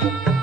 thank you